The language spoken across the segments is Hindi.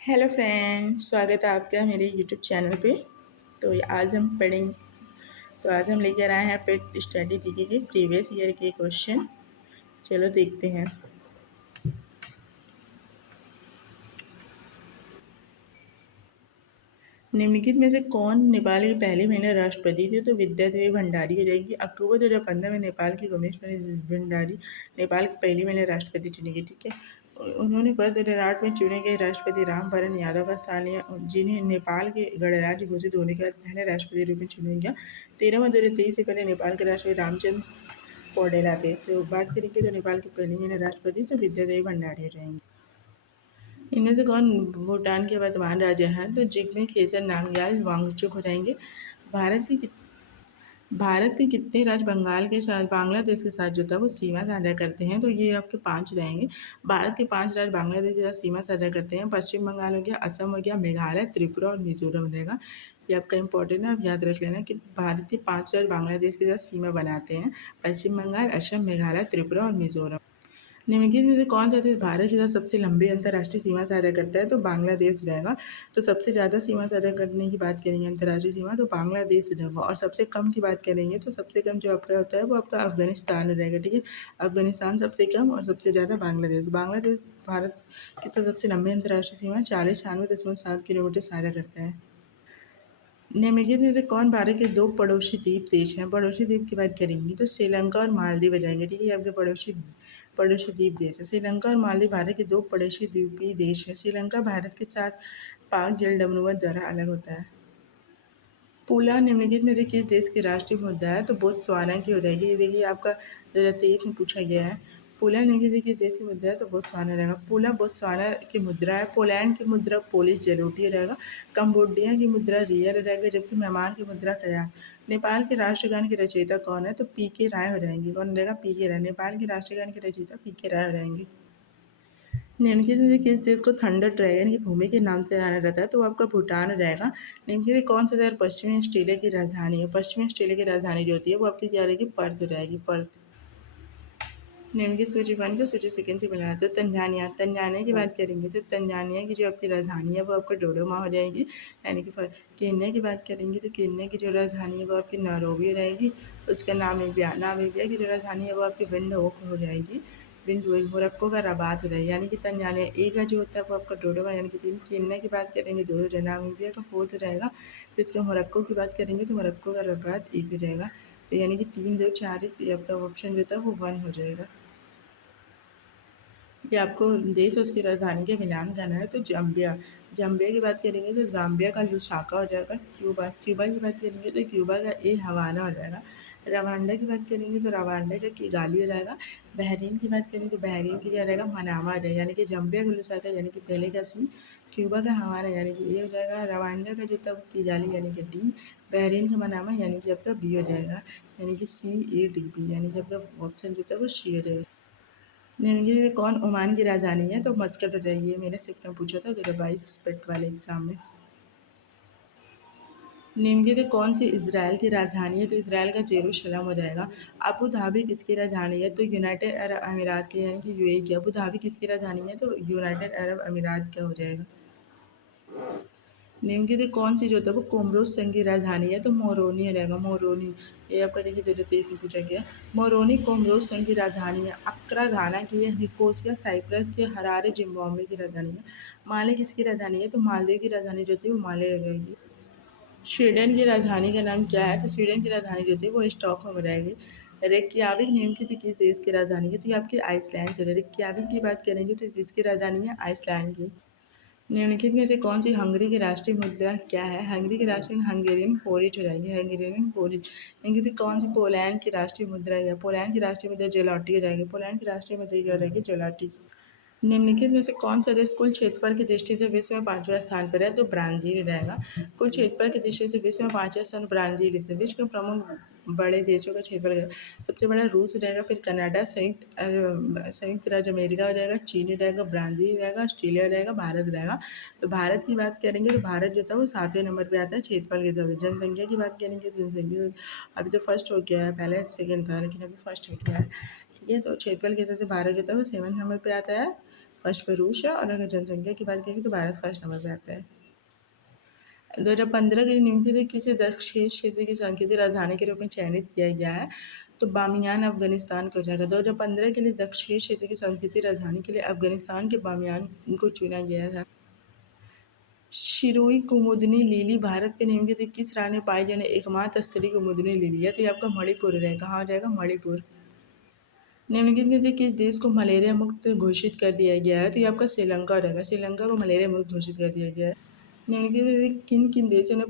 हेलो फ्रेंड्स, स्वागत है आपका मेरे यूट्यूब चैनल पे। तो आज हम पढ़ेंगे। तो आज हम लेकर आए हैं पेट स्टडी जीके के प्रीवियस ईयर के क्वेश्चन। चलो देखते हैं। निम्नलिखित में से कौन नेपाल की पहली महिला राष्ट्रपति थी? तो विद्या देवी भंडारी हो जाएगी। अक्टूबर 2015 में नेपाल की उमेश भंडारी नेपाल की पहली महिला राष्ट्रपति चुनी गई। ठीक है। उन्होंने वर्ष 2008 में चुने गए राष्ट्रपति रामवरण यादव का स्थान लिया, जिन्हें नेपाल के गणराज्य घोषित होने के बाद पहले राष्ट्रपति रूप में चुना गया। 13 मई 2023 से पहले नेपाल के राष्ट्रपति रामचंद्र पौडेला थे। तो बात करेंगे तो नेपाल की पहली महिला राष्ट्रपति तो विद्या देवी भंडारी हो जाएंगे। इनमें से कौन भूटान के वर्तमान राजा हैं? तो जिग्मे खेसर नामग्याल वांगचुक हो जाएंगे। भारत के भारत के कितने राज्य बंगाल के साथ बांग्लादेश के साथ जो था वो सीमा साझा करते हैं? तो ये आपके 5 रहेंगे। भारत के 5 राज्य बांग्लादेश के साथ सीमा साझा करते हैं। पश्चिम बंगाल हो गया, असम हो गया, मेघालय, त्रिपुरा और मिजोरम रहेगा। ये आपका इंपॉर्टेंट है, आप याद रख लेना कि भारत के 5 राज्य बांग्लादेश के साथ सीमा बनाते हैं। पश्चिम बंगाल, असम, मेघालय, त्रिपुरा और मिजोरम। निम्नलिखित में से कौन सा देश भारत के साथ सबसे लंबी अंतर्राष्ट्रीय सीमा साझा करता है? तो बांग्लादेश रहेगा। तो सबसे ज़्यादा सीमा साझा करने की बात करेंगे अंतर्राष्ट्रीय सीमा, तो बांग्लादेश रहेगा। और सबसे कम की बात करेंगे तो सबसे कम जो आपका होता है वो आपका अफगानिस्तान रहेगा। ठीक है। अफगानिस्तान सबसे कम और सबसे ज़्यादा बांग्लादेश। बांग्लादेश भारत के साथ सबसे लंबी अंतर्राष्ट्रीय सीमा 4096.7 किलोमीटर साझा करता है। निम्नलिखित में से कौन भारत के 2 पड़ोसी द्वीप देश हैं? पड़ोसी द्वीप की बात करेंगे तो श्रीलंका और मालदीव आ जाएंगे। ठीक है। ये आपके पड़ोसी पड़ोसी द्वीप देश है। श्रीलंका और मालदीव भारत के 2 पड़ोसी द्वीपीय देश है। श्रीलंका भारत के साथ पाक जलडमरूवत द्वारा अलग होता है। पूला निम्नलिखित में से किस देश की राष्ट्रीय मुद्रा है? तो बोत्सवाना की हो जाएगी। ये देखिए आपका 2023 में पूछा गया है। पूला निम्नलिखित किस देश की मुद्रा है? तो बोत्सवाना रहेगा। पूला बोत्सवाना की मुद्रा है। पोलैंड की मुद्रा पोलिश जरूटी रहेगा। कंबोडिया की मुद्रा रियल रहेगा, जबकि म्यांमार की मुद्रा कयार। नेपाल के राष्ट्रगान के रचयिता कौन है? तो पी के राय हो जाएंगे। कौन रहेगा? पी के राय। नेपाल के राष्ट्रगान के रचयिता पी के राय हो जाएंगे। निम्नलिखित में से किस देश को थंडर ड्रैगन की भूमि के नाम से जाना जाता है? तो आपका भूटान रहेगा। निम्नलिखित में कौन सा शहर पश्चिमी ऑस्ट्रेलिया की राजधानी है? पश्चिमी ऑस्ट्रेलिया की राजधानी जो होती है वो आपकी क्या रहेगी? पर्थ हो जाएगी, पर्थ। निम्नलिखित सूची 1 को सूची 2 से मिलाना। तो तंजानिया, तंजानिया की बात करेंगे तो तंजानिया की जो आपकी राजधानी है वो आपका डोडोमा हो जाएगी, यानी कि केन्या की बात करेंगे तो केन्या की जो राजधानी है वो आपकी नैरोबी रहेगी। उसका नामीबिया, नामीबिया की जो राजधानी है वो आपकी विंडहोक हो जाएगी। मोरक्को का रबात हो जाएगी, यानी कि तंजानिया ए का जो होता है वो आपका डोडोमा, यानी कि 3। केन्या की बात करेंगे 2 हो जाएगा, नामीबिया का 4th हो जाएगा। फिर इसका मोरक्को की बात करेंगे तो मोरक्को का रबात 1 हो जाएगा। तो यानी कि 3, 2, 4 आपका ऑप्शन जो था वो 1 हो जाएगा। ये आपको देश और उसकी राजधानी के मिलान करना है। तो जाम्बिया, जाम्बिया की बात करेंगे तो जाम्बिया का लुसाका हो जाएगा। क्यूबा, क्यूबा की बात करेंगे तो क्यूबा का ए हवाना हो जाएगा। रवांडा की बात करेंगे तो रवांडा का किगाली हो जाएगा। बहरीन की बात करेंगे तो बहरीन की क्या रहेगा? मनामा हो जाएगा, यानी कि जाम्बिया का लुसाका यानी कि पहले का सी, क्यूबा का हवाना यानी कि ए हो जाएगा, रवांडा का जो था वो किगाली यानी कि डी, बहरीन का मनामा यानी कि आपका बी हो जाएगा, यानी कि CADB, यानी कि आपका ऑप्शन जो था वो सी हो जाएगा। निम्नलिखित में कौन ओमान की राजधानी है? तो मस्कट हो जाएगी। ये मेरे शिफ्ट में पूछा था 2022 पेट वाले एग्जाम में। निम्नलिखित में कौन सी इजराइल की राजधानी है? तो इजराइल का जेरूशलम हो जाएगा। अबू धाबी किसकी राजधानी है? तो यूनाइटेड अरब अमीरात की, यानी कि यूएई की। अबू धाबी किसकी राजधानी है? तो यूनाइटेड अरब अमीरात का हो जाएगा। निम्नलिखित कौन सी जो है वो कोमरोस संघ की राजधानी है? तो मोरोनी रहेगा, मोरोनी। ये आपका देखिए 2023 में पूछा गया। मोरोनी कोमरोस संघ की राजधानी है। अक्रा घाना की है। निकोसिया साइप्रस की। हरारे जिम्बाब्वे की राजधानी है। माले किसकी राजधानी है? तो मालदीव की राजधानी जो थी वो माले हो जाएगी। स्वीडन की राजधानी का नाम क्या है? तो स्वीडन की राजधानी जो थी वो स्टॉकहोम रहेगी। रेक्याविक निम्नलिखित किस देश की राजधानी है? तो ये आपकी आइसलैंड की। रेक्याविक की बात करेंगे तो किसकी राजधानी है? आइसलैंड की। निम्नलिखित में से कौन सी हंगरी की राष्ट्रीय मुद्रा क्या है? हंगरी की राष्ट्रीय हंगेरियन फोरिट हो जाएगी, हंगेरियन फोरिट। निम्नलिखित कौन सी पोलैंड की राष्ट्रीय मुद्रा है? पोलैंड की राष्ट्रीय मुद्रा जेलाटी हो जाएगी। पोलैंड की राष्ट्रीय मुद्रा क्या रहेगी? जेलाटी। निम्नलिखित में से कौन सा देश कुल क्षेत्रफल की दृष्टि से विश्व में 5वें स्थान पर है? तो ब्राजील रहेगा। कुल क्षेत्रफल की दृष्टि से विश्व में 5वें स्थान ब्राजील है। विश्व के प्रमुख बड़े देशों का क्षेत्रफल है। सबसे बड़ा रूस रहेगा, फिर कनाडा, संयुक्त राज्य अमेरिका हो जाएगा, चीन रहेगा, ब्राजील रहेगा, ऑस्ट्रेलिया रहेगा, भारत रहेगा। तो भारत की बात करेंगे तो भारत जो था वो 7वें नंबर पे आता है क्षेत्रफल के हिसाब से। जनसंख्या की बात करेंगे तो जनसंख्या अभी तो फर्स्ट हो गया है, पहले सेकेंड था लेकिन अभी फर्स्ट हो गया है। ठीक है। तो क्षेत्रफल के हिसाब से भारत जो था वो 7वें नंबर पे आता है। फर्स्ट पर रूस है, और अगर जनसंख्या की बात करेंगे तो भारत फर्स्ट नंबर पर आता है। 2015 के लिए निम्नलिखित से किसे दक्षिण क्षेत्र की सांकेतिक राजधानी के रूप में चयनित किया गया है? तो बामियान अफगानिस्तान को जाएगा। 2015 के लिए दक्षिण क्षेत्र की सांकेतिक राजधानी के लिए अफगानिस्तान के बामियान को चुना गया था। शिरोई कुमुदनी लिली भारत के निम्नलिखित किस राज्य में पाई जाने एकमात्र स्तरीय कुमुदनी लिली है? तो ये आपका मणिपुर रहेगा। कहाँ हो जाएगा? मणिपुर। निम्नलिखित में से किस देश को मलेरिया मुक्त घोषित कर दिया गया है? तो ये आपका श्रीलंका रहेगा। श्रीलंका को मलेरिया मुक्त घोषित कर दिया गया है। निम्नलिखित में से किन किन देशों ने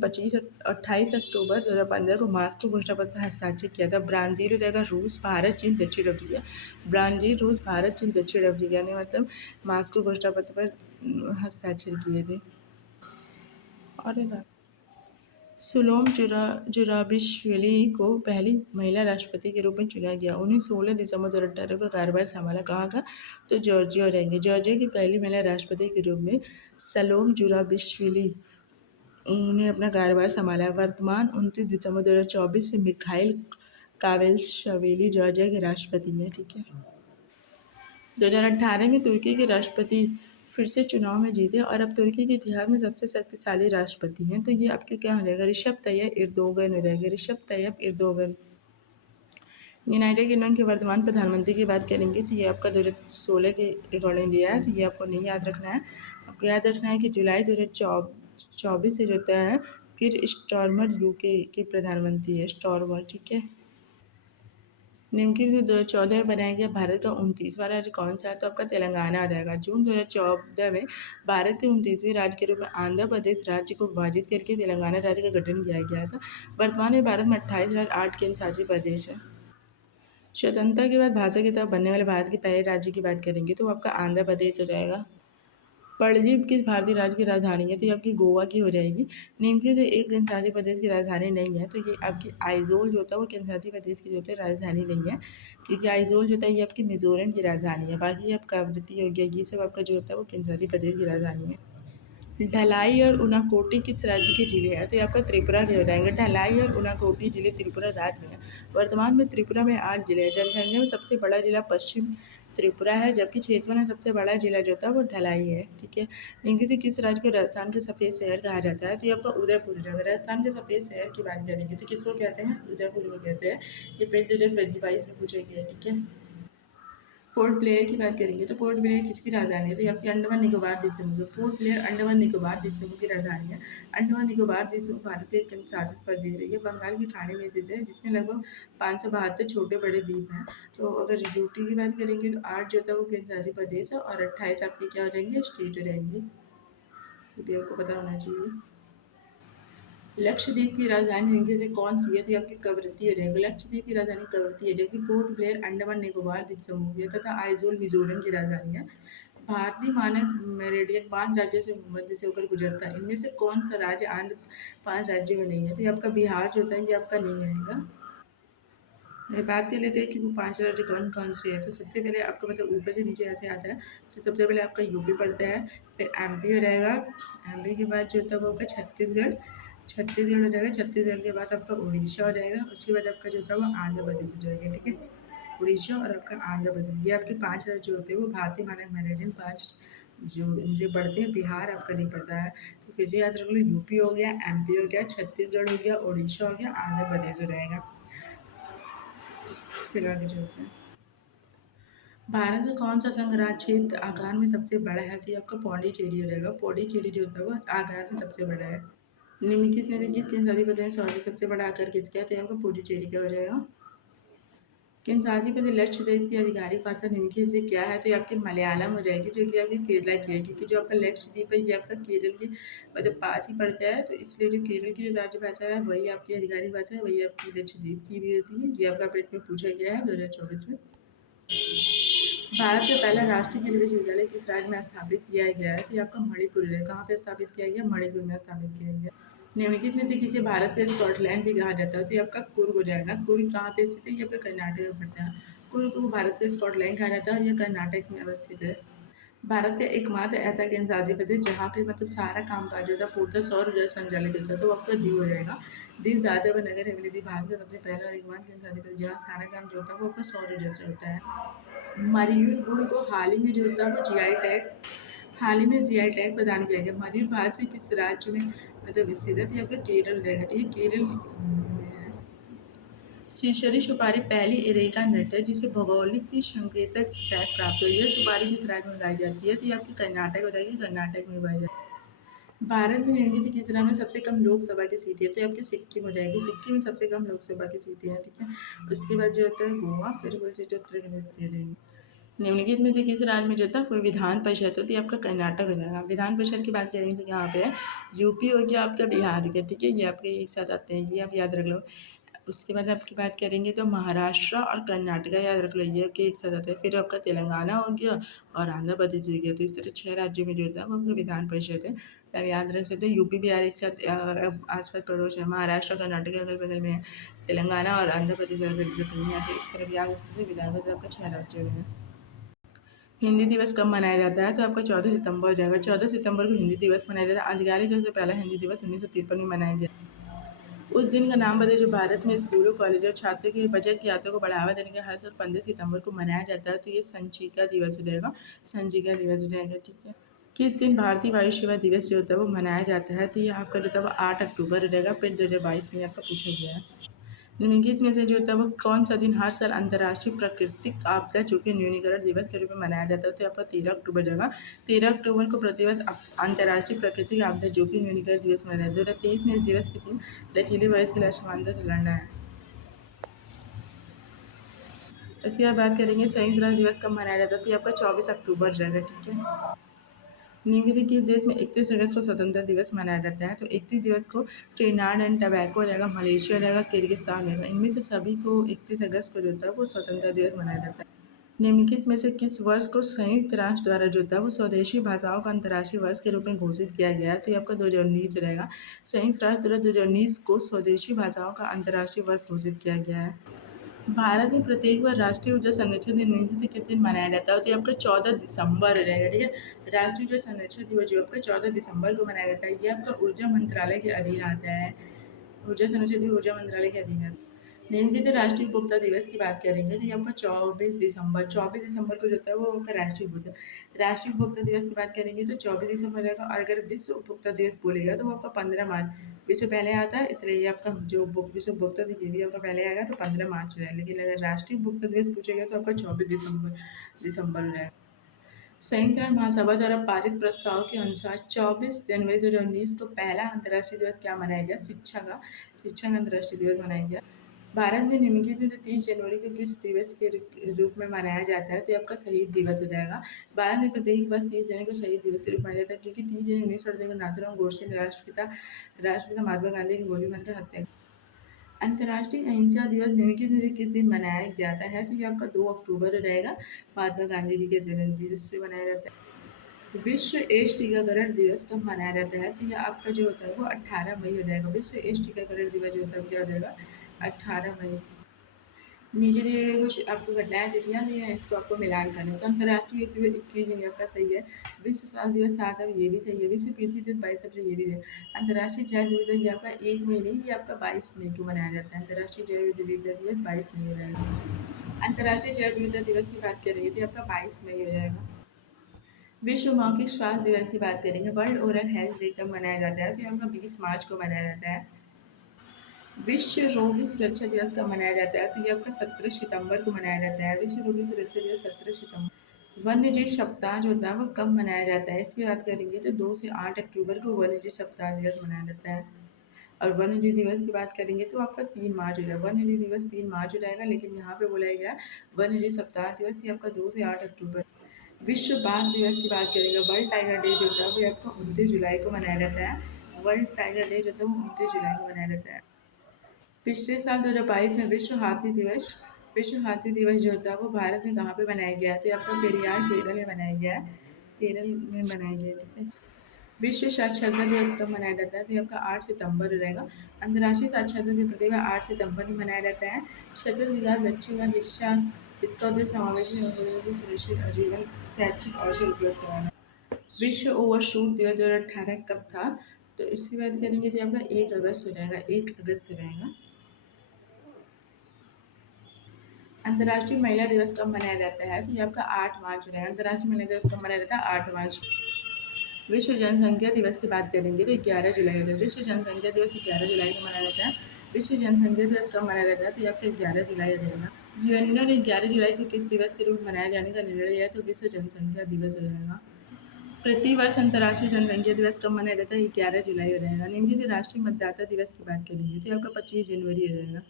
28 अक्टूबर 2015 को मास्को घोषणा पत्र पर हस्ताक्षर किया था? ब्राज़ील रहेगा, रूस, भारत, चीन, दक्षिण अफ्रीका। ब्राज़ील, रूस, भारत, चीन, दक्षिण अफ्रीका ने मतलब मास्को घोषणा पत्र पर हस्ताक्षर किए थे। और सुलोम जुराबिश्विली को पहली महिला राष्ट्रपति के रूप में चुना गया। उन्हें 16 दिसंबर 2018 को कार्यभार संभाला। कहाँ का? तो जॉर्जिया रहेंगे। जॉर्जिया की पहली महिला राष्ट्रपति के रूप में सलोम जुराबिश्विली उन्होंने अपना कार्यभार संभाला। वर्तमान 29 दिसंबर 2024 से मिखाइल कावेलशवेली जॉर्जिया के राष्ट्रपति हैं। ठीक है। 2018 में तुर्की के राष्ट्रपति फिर से चुनाव में जीते और अब तुर्की के इतिहास में सबसे शक्तिशाली राष्ट्रपति हैं। तो ये आपके क्या हो जाएगा? ऋषभ तैयप एर्दोगन हो जाएगा। Rishabh Tayyip Erdogan. United kingdom के वर्तमान प्रधानमंत्री की बात करेंगे तो ये आपका 2016 के अकॉर्डिंग दिया है, तो ये आपको नहीं याद रखना है। आपको याद रखना है कि जुलाई 2024 से जो है फिर स्टॉर्मर यूके के प्रधानमंत्री है, स्टॉर्मर। ठीक है। निम्नलिखित में 2014 में बनाया गया भारत का 29वां राज्य कौन सा है? तो आपका तेलंगाना आ जाएगा। जून 2014 में भारत के 29वें राज्य के रूप में आंध्र प्रदेश राज्य को विभाजित करके तेलंगाना राज्य का गठन किया गया था। वर्तमान में भारत में 28 राज्य, 8 केंद्र शासित प्रदेश है। स्वतंत्रता के बाद भाषा की तरफ बनने वाले भारत के पहले राज्य की बात करेंगे तो आपका आंध्र प्रदेश हो जाएगा। पणजी किस भारतीय राज्य की राजधानी है? तो ये आपकी गोवा की हो जाएगी। निम्नलिखित से एक केंद्रशासित प्रदेश की राजधानी नहीं है, तो ये आपकी आइजोल जो होता है वो केंद्रशासित प्रदेश की जो होता है राजधानी नहीं है, क्योंकि आइजोल जो होता है ये आपकी मिजोरम की राजधानी है। बाकी आपका कवरत्ती हो गया, ये सब आपका जो होता है वो केंद्रशासित प्रदेश की राजधानी है। ढलाई और उनाकोटी किस राज्य के जिले हैं? तो ये आपका त्रिपुरा के हो जाएंगे। ढलाई और उनाकोटी जिले त्रिपुरा राज्य में है। वर्तमान में त्रिपुरा में 8 जिले हैं। जनसंख्या में सबसे बड़ा जिला पश्चिम त्रिपुरा है, जबकि क्षेत्र में सबसे बड़ा जिला जो होता है वो ढलाई है। ठीक है। निम्नलिखित से किस राज्य को राजस्थान के सफ़ेद शहर कहा जाता है? तो ये आपका उदयपुर है। अगर राजस्थान के सफ़ेद शहर की बात करेंगे तो किसको कहते हैं? उदयपुर को कहते हैं। ये पेट 2022 में पूछा गया है। ठीक है। पोर्ट ब्लेयर की बात करेंगे तो पोर्ट ब्लेयर किसकी राजधानी है? तो ये आपकी अंडमान निकोबार द्वीप समूह है। पोर्ट ब्लेयर अंडमान निकोबार द्वीप समूह की राजधानी है। अंडमान निकोबार द्वीप समूह भारत के एक केंद्र शासित प्रदेश है। ये बंगाल की खाड़ी में स्थित है, जिसमें लगभग 572 छोटे बड़े द्वीप हैं। तो अगर यूटी की बात करेंगे तो 8 जो होता है वो केंद्र शासित प्रदेश है और 28 आपके क्या हो जाएंगे? स्टेट हो जाएंगे। ये भी आपको पता होना चाहिए। लक्षद्वीप की राजधानी इनमें से कौन सी है? तो ये आपकी कवरत्ती हो जाएगी। लक्षद्वीप की राजधानी कवरत्ती है, जबकि पोर्ट ब्लेयर अंडमान निकोबार द्वीप समूह की है तथा आइजोल मिजोरम की राजधानी है। भारतीय मानक मेरिडियन 5 राज्यों से मध्य से होकर गुजरता है। इनमें से कौन सा राज्य आंध्र 5 राज्यों में नहीं है? तो ये आपका बिहार जो होता है ये आपका नहीं आएगा। मैं बात कर लेते हैं कि वो 5 राज्य कौन कौन से हैं। तो सबसे पहले आपका मतलब ऊपर से नीचे ऐसे आता है, तो सबसे पहले आपका यूपी पड़ता है, फिर एमपी हो जाएगा। एमपी के बाद जो होता है वो आपका छत्तीसगढ़, छत्तीसगढ़ हो जाएगा। छत्तीसगढ़ के बाद आपका उड़ीसा हो जाएगा। उसके बाद आपका जो होता है वो आंध्र प्रदेश हो जाएगा। ठीक है। उड़ीसा और आपका आंध्र प्रदेश, ये आपके 5 राज्य जो होते हैं वो भारतीय मानक मेरिडियन 5 जो इनसे पढ़ते हैं। बिहार आपका नहीं पड़ता है। तो फिर से याद रख लो, यूपी हो गया, एमपी हो गया, छत्तीसगढ़ हो गया, उड़ीसा हो गया, आंध्र प्रदेश हो जाएगा। फिर आगे चलते हैं। भारत का कौन सा संघराज्य क्षेत्र आकार में सबसे बड़ा है? तो ये आपका पौंडीचेरी हो जाएगा। पौंडीचेरी जो होता है वो आकार में सबसे बड़ा है। निम्नलिखित में से किस केंद्रशासित प्रदेश में सबसे बड़ा आकार किसका है? तो ये आपका पुडुचेरी का हो जाएगा। केंद्रशासित प्रदेश लक्षद्वीप की आधिकारिक भाषा निम्नलिखित से क्या है? तो ये आपकी मलयालम हो जाएगी, जो कि आपकी केरला की है, क्योंकि जो आपका लक्षद्वीप है ये आपका केरल के मतलब पास ही पड़ता है, तो इसलिए जो केरल की जो राज्यभाषा है वही आपकी आधिकारिक भाषा है, वही आपकी लक्षद्वीप की भी होती है। ये आपका पेट में पूछा गया है 2024 में। भारत का पहला राष्ट्रीय खेल विश्वविद्यालय किस राज्य में स्थापित किया गया है? तो ये आपका मणिपुर है। कहाँ पे स्थापित किया गया? मणिपुर में स्थापित किया गया। निम्नलिखित में से किसे भारत का स्कॉटलैंड भी कहा जाता है? तो ये आपका कुर्ग हो जाएगा। कुर्ग कहाँ पे स्थित है? ये आपका कर्नाटक में पड़ता है। कुर्ग को भारत का स्कॉटलैंड कहा जाता है और ये कर्नाटक में अवस्थित है। भारत का एकमात्र ऐसा केंद्रशासित प्रदेश जहाँ पे मतलब सारा काम काज जो होता है पूर्णतः सौर ऊर्जा से संचालित होता है, तो आपका दीव हो जाएगा। दीव दादरा व नगर हवेली भारत का सबसे पहला और एकमात्र केंद्रशासित प्रदेश जहाँ सारा काम जो होता है वो आपका सौर ऊर्जा से होता है। मरीयुर गुड़ को हाल ही में जो होता है वो जीआई टैग हाल ही में जीआई टैग प्रदान किया गया। मरीयुर भारत के किस राज्य में मतलब स्थित है? तो ये आपका केरल रहेगा, ठीक है, केरल में है। शीशरी सुपारी पहली इरेका नट है जिसे भौगोलिक संकेतक टैग प्राप्त हुई है। सुपारी किस राज्य में उगाई जाती है? तो ये आपकी कर्नाटक हो जाएगी, कर्नाटक में उगाई जाती है। भारत में निम्नलिखित किस राज्य में सबसे कम लोकसभा की सीटें है? तो ये आपकी सिक्किम हो जाएगी, सिक्किम में सबसे कम लोकसभा की सीटें हैं, ठीक है। उसके बाद जो होता है गोवा, फिर बोलते जो उत्तर प्रदेश। निम्नलिखित में से किस राज्य में जो था कोई विधान परिषद होती है? आपका कर्नाटक हो जाएगा। विधान परिषद की बात करेंगे तो यहाँ पे है यूपी हो गया, आपका बिहार हो गया, ठीक है, ये आपके एक साथ आते हैं, ये आप याद रख लो। उसके बाद आपकी बात करेंगे तो महाराष्ट्र और कर्नाटका याद रख लो, ये आपके एक साथ आते हैं। फिर आपका तेलंगाना हो गया और आंध्र प्रदेश हो गया। तो इस तरह 6 राज्यों में जो होता है वो आपका विधान परिषद है, तो आप याद रख सकते हैं। यूपी बिहार एक साथ आसपास पड़ोस है, महाराष्ट्र कर्नाटक अगल बगल में है, तेलंगाना और आंध्र प्रदेश अगल बगल में है। तो इस तरह याद रख सकते हैं विधान परिषद आपका 6 राज्यों में है। हिंदी दिवस कब मनाया जाता है? तो आपका 14 सितंबर हो जाएगा। 14 सितंबर को हिंदी दिवस मनाया जाता है। आधिकारिक रूप से पहला हिंदी दिवस 1953 में मनाया गया। उस दिन का नाम बताइए जो भारत में स्कूलों, कॉलेजों और छात्रों की बचत की आदतों को बढ़ावा देने के हर साल 15 सितंबर को मनाया जाता है। तो ये संचिका दिवस हो जाएगा, संचिका दिवस हो जाएगा, ठीक है। किस दिन भारतीय वायु सेवा दिवस जो होता है वो मनाया जाता है? तो ये आपका जो था वो 8 अक्टूबर हो जाएगा। फिर 2022 में आपका पूछा गया है। निम्नलिखित में से जो होता है वो कौन सा दिन हर साल अंतर्राष्ट्रीय प्राकृतिक आपदा जोखिम न्यूनीकरण दिवस के रूप में मनाया जाता है? तो आपका 13 अक्टूबर जाएगा। 13 अक्टूबर को प्रतिवर्ष अंतर्राष्ट्रीय प्राकृतिक आपदा जोखिम न्यूनीकरण दिवस मनाया जाता है। 2023 में इस दिवस की थीम लचीले वयस्क के लिए असमानता से लड़ना है। इसके बाद बात करेंगे संयुक्त राष्ट्र दिवस कब मनाया जाता है? तो ये आपका 24 अक्टूबर रहेगा, ठीक है। निम्नलिखित किस देश में 31 अगस्त को स्वतंत्रता दिवस मनाया जाता है? तो 31 दिवस को ट्रिनिडाड एंड टबैको रहेगा, मलेशिया रहेगा, किर्गिस्तान रहेगा। इनमें से सभी को 31 अगस्त को जो होता है वो स्वतंत्रता दिवस मनाया जाता है। निम्नलिखित में से किस वर्ष को संयुक्त राष्ट्र द्वारा जो होता है वो स्वदेशी भाषाओं का अंतर्राष्ट्रीय वर्ष के रूप में घोषित किया गया है? तो ये आपका 2019 रहेगा। संयुक्त राष्ट्र द्वारा 2019 को स्वदेशी भाषाओं का अंतर्राष्ट्रीय वर्ष घोषित किया गया है। भारत में प्रत्येक बार राष्ट्रीय ऊर्जा संरक्षण दिन निम्नलिखित किस दिन मनाया जाता है? तो ये आपका 14 दिसंबर हो जाएगा, ठीक है। राष्ट्रीय ऊर्जा संरक्षण दिवस जो आपका 14 दिसंबर को मनाया जाता है, ये आपका ऊर्जा मंत्रालय के अधीन आता है। ऊर्जा संरक्षण दिवस ऊर्जा मंत्रालय के अधीन है। निम्नलिखित राष्ट्रीय उपभोक्ता दिवस की बात करेंगे तो ये आपका 24 दिसंबर को जो होता है वो आपका राष्ट्रीय उपभोक्ता दिवस की बात करेंगे तो 24 दिसंबर रहेगा। और अगर विश्व उपभोक्ता दिवस बोलेगा तो वो आपका 15 मार्च, विश्व पहले आता है इसलिए ये आपका जो विश्व उपभोक्ता दिवस ये भी आपका पहले आएगा तो 15 मार्च रहेगा। लेकिन अगर राष्ट्रीय उपभोक्ता दिवस पूछेगा तो आपका 24 दिसंबर रहेगा। संयुक्त राष्ट्र महासभा द्वारा पारित प्रस्ताव के अनुसार 24 जनवरी 2019 को पहला अंतर्राष्ट्रीय दिवस क्या मनाया गया? शिक्षा का अंतर्राष्ट्रीय दिवस मनाया गया। भारत में निम्नलिखित में से 30 जनवरी को किस दिवस के रूप में मनाया जाता है? तो ये आपका शहीद दिवस हो जाएगा। भारत में प्रत्येक वर्ष 30 जनवरी को शहीद दिवस के रूप में मनाया जाता है क्योंकि 30 जनवरी 1948 को नाथूराम गोडसे ने राष्ट्रपिता महात्मा गांधी की गोली मारकर हत्या। अंतर्राष्ट्रीय अहिंसा दिवस निम्नलिखित में से किस दिन मनाया जाता है? तो ये आपका 2 अक्टूबर रहेगा, महात्मा गांधी जी के जन्म दिवस से मनाया जाता है। विश्व एड्स टीकाकरण दिवस कब मनाया जाता है? तो ये आपका जो होता है वो 18 मई हो जाएगा। विश्व एड्स टीकाकरण दिवस जो होता है वो क्या हो जाएगा? 18 मई। नीचे दिए गए कुछ आपको घटनाएं तिथियां दी हैं, इसको आपको मिलान करना है। तो अंतर्राष्ट्रीय योग दिवस 21 आपका सही है। विश्व स्वास्थ्य दिवस 7 है, ये भी सही है। विश्व पृथ्वी दिवस 22 अप्रैल, ये भी है। अंतर्राष्ट्रीय जैव विविधता ये आपका 1 मई नहीं, ये आपका 22 मई को मनाया जाता है। अंतर्राष्ट्रीय जैव विविधता दिवस 22 मई हो जाएगा। अंतर्राष्ट्रीय जैव विविधता दिवस की बात करेंगे तो आपका 22 मई हो जाएगा। विश्व मौखिक स्वास्थ्य दिवस की बात करेंगे, वर्ल्ड ओरल हेल्थ डे कब मनाया जाता है? तो ये आपका 20 मार्च को मनाया जाता है। विश्व रोगी सुरक्षा दिवस कब मनाया जाता है? तो ये आपका 17 सितंबर को मनाया जाता है। विश्व रोगी सुरक्षा दिवस 17 सितंबर। वन्य जीव सप्ताह जो होता है वो कब मनाया जाता है? इसकी बात करेंगे तो 2 से 8 अक्टूबर को वन्य जीव सप्ताह दिवस मनाया जाता है। और वन्य जीव दिवस की बात करेंगे तो आपका 3 मार्च हो जाएगा। वन्य जीव दिवस 3 मार्च हो जाएगा, लेकिन यहाँ पे बोला गया वन्य जीव सप्ताह दिवस ये आपका 2 से 8 अक्टूबर। विश्व बाघ दिवस की बात करेंगे, वर्ल्ड टाइगर डे जो होता है वो आपका 29 जुलाई को मनाया जाता है। वर्ल्ड टाइगर डे जो होता है वो 29 जुलाई को मनाया जाता है। पिछले साल 2022 में विश्व हाथी दिवस जो होता है वो भारत में कहाँ पे मनाया गया है? तो ये आपका पेरियार केरल में मनाया गया है, केरल में मनाया गया है, ठीक है। विश्व साक्षरता दिवस कब मनाया जाता है? तो ये आपका 8 सितंबर रहेगा। अंतर्राष्ट्रीय साक्षरता दिवस प्रत्येक बार 8 सितंबर में मनाया जाता है। सतत विकास लक्ष्यों का हिस्सा इसका उद्देश्य समावेशी लोगों को सुरक्षित आजीवन शैक्षिक अवसर उपलब्ध कराना। विश्व ओवरशूट दिवस 2018 कब था? तो इसकी बात करेंगे तो आपका 1 अगस्त हो जाएगा, 1 अगस्त हो जाएगा। अंतर्राष्ट्रीय महिला दिवस कब मनाया जाता है? तो ये आपका 8 मार्च हो जाएगा। अंतर्राष्ट्रीय महिला दिवस कब मनाया जाता है? 8 मार्च। विश्व जनसंख्या दिवस की बात करेंगे तो 11 जुलाई को। विश्व जनसंख्या दिवस 11 जुलाई को मनाया जाता है। विश्व जनसंख्या दिवस कब मनाया जाता है? तो ये आपका 11 जुलाई हो जाएगा। यूएनओ ने 11 जुलाई को किस दिवस के रूप में मनाए जाने का निर्णय लिया है? तो विश्व जनसंख्या दिवस हो जाएगा। प्रतिवर्ष अंतर्राष्ट्रीय जनसंख्या दिवस कब मनाया जाता है? 11 जुलाई हो जाएगा। निम्नलिखित राष्ट्रीय मतदाता दिवस की बात करेंगे तो आपका 25 जनवरी हो जाएगा।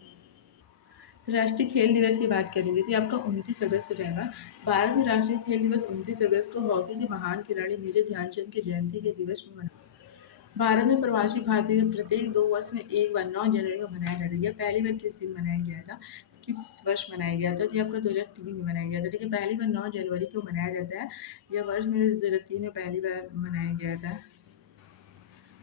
राष्ट्रीय खेल दिवस की बात करेंगे तो आपका 29 अगस्त हो जाएगा। भारत में राष्ट्रीय खेल दिवस 29 अगस्त को हॉकी के महान खिलाड़ी मेजर ध्यानचंद की जयंती के दिवस में मनाया। भारत में प्रवासी भारतीय प्रत्येक 2 वर्ष में एक बार 9 जनवरी को मनाया जाता है। यह पहली बार किस दिन मनाया गया था? किस वर्ष मनाया गया था? तो ये आपका 2003 में मनाया गया था। ठीक है, पहली बार 9 जनवरी को मनाया जाता है। यह वर्ष में 2003 में पहली बार मनाया गया था।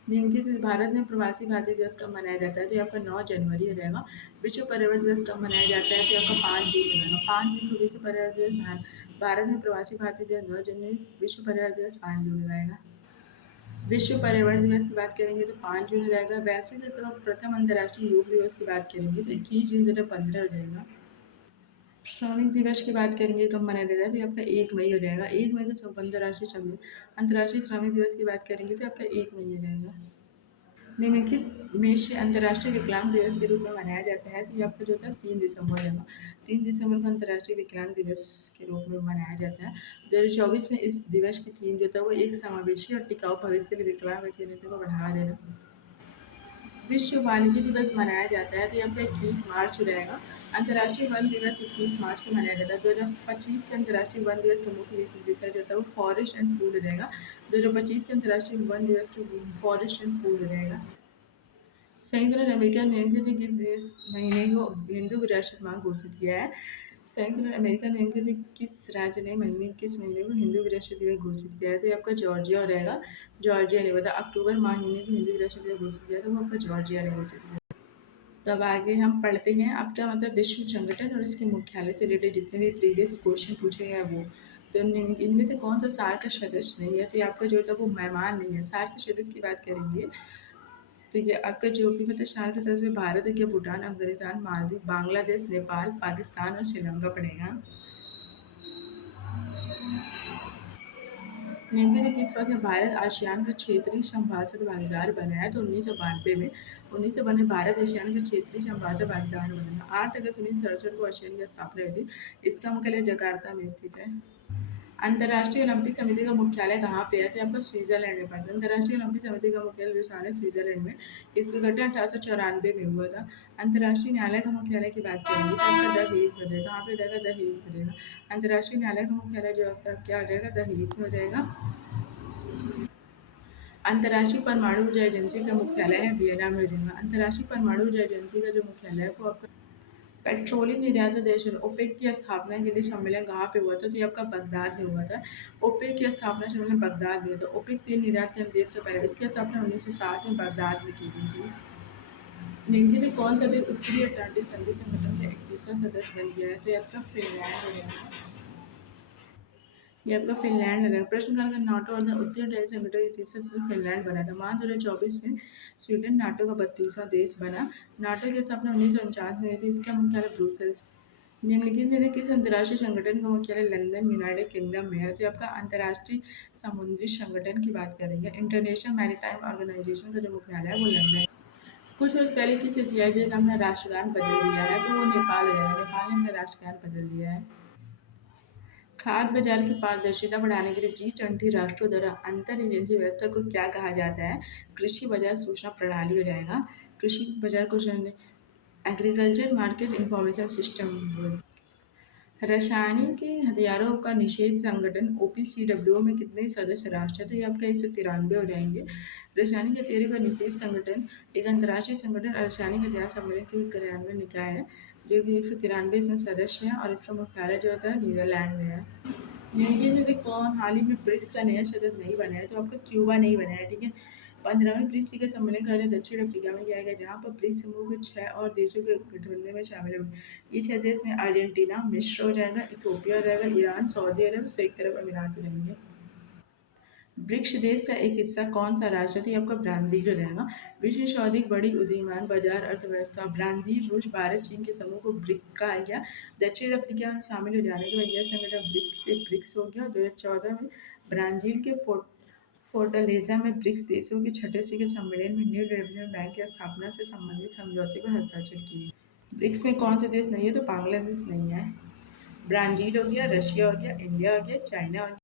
निम्नलिखित भारत में प्रवासी भारतीय दिवस कब मनाया जाता है? तो ये आपका 9 जनवरी हो जाएगा। विश्व पर्यावरण दिवस कब मनाया जाता है? तो ये आपका 5 जून हो जाएगा। 5 जून को विश्व पर्यावरण दिवस। भारत में प्रवासी भारतीय दिवस 9 जनवरी, विश्व पर्यावरण दिवस 5 जून हो जाएगा। विश्व पर्यावरण दिवस की बात करेंगे तो 5 जून हो जाएगा। वैश्विक स्तर पर प्रथम अंतर्राष्ट्रीय योग दिवस की बात करेंगे तो 21 जून 2015 हो जाएगा। श्रमिक दिवस की बात करेंगे कब मनाया जाता है? तो ये आपका 1 मई हो जाएगा। 1 मई को अंतर्राष्ट्रीय श्रमिक दिवस की बात करेंगे तो आपका 1 मई हो जाएगा। निम्नलिखित में से अंतर्राष्ट्रीय विकलांग दिवस के रूप में मनाया जाता है तो ये आपका जो था 3 दिसंबर होगा। 3 दिसंबर को अंतर्राष्ट्रीय विकलांग दिवस के रूप में मनाया जाता है। 2024 में इस दिवस की थीम जो था वो एक समावेशी और टिकाऊ भविष्य के लिए विकलांग व्यक्तित्व को बढ़ावा देना। विश्व वानिकी दिवस मनाया जाता है तो ये आपका 21 मार्च हो जाएगा। अंतर्राष्ट्रीय वन दिवस 21 मार्च को मनाया जाता है। 2025 के अंतर्राष्ट्रीय वन दिवस का मुख्य विषय जो था वो फॉरेस्ट एंड फूड हो जाएगा। 2025 के अंतर्राष्ट्रीय वन दिवस की फॉरेस्ट एंड फूड हो जाएगा। संयुक्त राज्य अमेरिका ने किस महीने को हिंदू विरासत माह घोषित किया है? संयुक्त राज्य अमेरिका ने किस राज्य ने किस महीने को हिंदू विरासत दिवस घोषित किया है? तो ये आपका जॉर्जिया हो रहेगा। जॉर्जिया ने बताया अक्टूबर महीने को हिंदू विरासत दिवस घोषित किया था, वो आपका जॉर्जिया ने घोषित किया। तो अब आगे हम पढ़ते हैं अब क्या मतलब विश्व संगठन और इसके मुख्यालय से रिलेटेड जितने भी प्रीवियस क्वेश्चन पूछे गए हैं वो। तो इनमें से कौन सा सार्क का सदस्य नहीं है? तो ये आपका जो था वो मेहमान नहीं है। सार्क के सदस्य की बात करेंगे तो ये आपका जो भी मतलब सार्क के सदस्य भारत है, क्या भूटान, अफगानिस्तान, मालदीव, बांग्लादेश, नेपाल, पाकिस्तान और श्रीलंका पड़ेगा। निम्नलिखित किस वर्ष में भारत आसियान का क्षेत्रीय संभाषण भागीदार बना है? तो 1992 में। 1992 में भारत आसियान का क्षेत्रीय संभाषण भागीदार बना। 8 अगस्त 1967 को आसियान की स्थापना हुई थी। इसका मुख्यालय जकार्ता में स्थित है। अंतर्राष्ट्रीय ओलंपिक समिति का मुख्यालय कहाँ पे है? तो आपका स्विट्जरलैंड में पड़ता है। अंतर्राष्ट्रीय ओलंपिक समिति का मुख्यालय लुसान है, स्विट्जरलैंड में। इसका गठन 1894 में हुआ था। अंतर्राष्ट्रीय न्यायालय का मुख्यालय की बात करेंगे तो आपका द हेग हो जाएगा। कहाँ पे हो जाएगा? द हेग हो जाएगा। अंतर्राष्ट्रीय न्यायालय का मुख्यालय जो आपका क्या हो जाएगा? द हेग में हो जाएगा। अंतर्राष्ट्रीय परमाणु ऊर्जा एजेंसी का मुख्यालय है वियना में हो जाएगा। अंतर्राष्ट्रीय परमाणु ऊर्जा एजेंसी का जो मुख्यालय है वो आपका पेट्रोलियम निर्यात देश ओपेक की स्थापना के लिए सम्मेलन कहाँ पे हुआ था? तो ये आपका बगदाद में हुआ था। ओपेक की स्थापना सम्मेलन बगदाद में हुआ था। ओपेक तेल निर्यात के देश का पहले इसकी स्थापना 1960 में बगदाद में की गई थी। निम्नलिखित कौन सा देश उत्तरी अटलांटिक संधि संगठन का 31वां सदस्य बन गया है? तो ये आपका फिनलैंड हो जाएगा। ये आपका फिनलैंड है। प्रश्नकाल का नाटो और उत्तरी अटलांटिक संगठन के 31वां सदस्य फिनलैंड बना था। मार्च 2024 में स्वीडन नाटो का 32वां देश बना। नाटो की स्थापना 1949 में हुई थी। इसका मुख्यालय ब्रुसेल्स। निम्नलिखित में से किस अंतर्राष्ट्रीय संगठन का मुख्यालय लंदन यूनाइटेड किंगडम में है? तो आपका अंतर्राष्ट्रीय समुद्री संगठन की बात करेंगे। इंटरनेशनल मैरीटाइम ऑर्गेनाइजेशन का जो मुख्यालय है वो लंदन। कुछ वर्ष पहले किस एशियाई देश ने अपना राष्ट्रगान बदल दिया है? तो वो नेपाल है। नेपाल ने अपना राष्ट्रगान बदल दिया है। खाद्य बाजार की पारदर्शिता बढ़ाने के लिए G20 राष्ट्रों द्वारा अंतर एजेंसी व्यवस्था को क्या कहा जाता है? कृषि बाजार सूचना प्रणाली हो जाएगा। कृषि बाजार को एग्रीकल्चर मार्केट इंफॉर्मेशन सिस्टम। रासायनिक हथियारों का निषेध संगठन OPCW में कितने सदस्य राष्ट्र हैं? तो ये आपका 193 हो जाएंगे। रासायनिक हथियारों का निषेध संगठन एक अंतर्राष्ट्रीय संगठन रासायनिक हथियार सम्मेलन के कार्यान्वयन निकाय है जो कि 193 इसमें सदस्य हैं और इसका मुख्यालय जो होता है नीदरलैंड में है। निम्नलिखित में से कौन हाल ही में ब्रिक्स का नया सदस्य नहीं बना है? तो आपका क्यूबा नहीं बना है। ठीक है, 15वें ब्रिक्स शिखर सम्मेलन का आयोजन दक्षिण अफ्रीका में किया गया, जहाँ पर ब्रिक्स समूह के 6 और देशों के गठबंधन में शामिल हैं। ये 6 देश में अर्जेंटीना, मिस्र हो जाएगा, इथियोपिया हो जाएगा, ईरान, सऊदी अरब, संयुक्त अरब अमीरात हो जाएंगे। ब्रिक्स देश का एक हिस्सा कौन सा राष्ट्र है? आपका ब्राजील हो जाएगा। विश्व की सर्वाधिक बड़ी उदीयमान बाजार अर्थव्यवस्था ब्राजील, रूस, भारत, चीन के समूह को ब्रिक कहा गया। दक्षिण अफ्रीका में शामिल हो जाने के बाद यह संगठन ब्रिक्स से ब्रिक्स हो गया। 2014 में ब्राजील के फोर्टालेजा में ब्रिक्स देशों के छठे शिखर सम्मेलन में न्यू डेवलपमेंट बैंक की स्थापना से संबंधित समझौते पर हस्ताक्षर किए। ब्रिक्स में कौन से देश नहीं है? तो बांग्लादेश नहीं है। ब्राजील हो गया, रशिया हो गया, इंडिया हो गया, चाइना हो गया।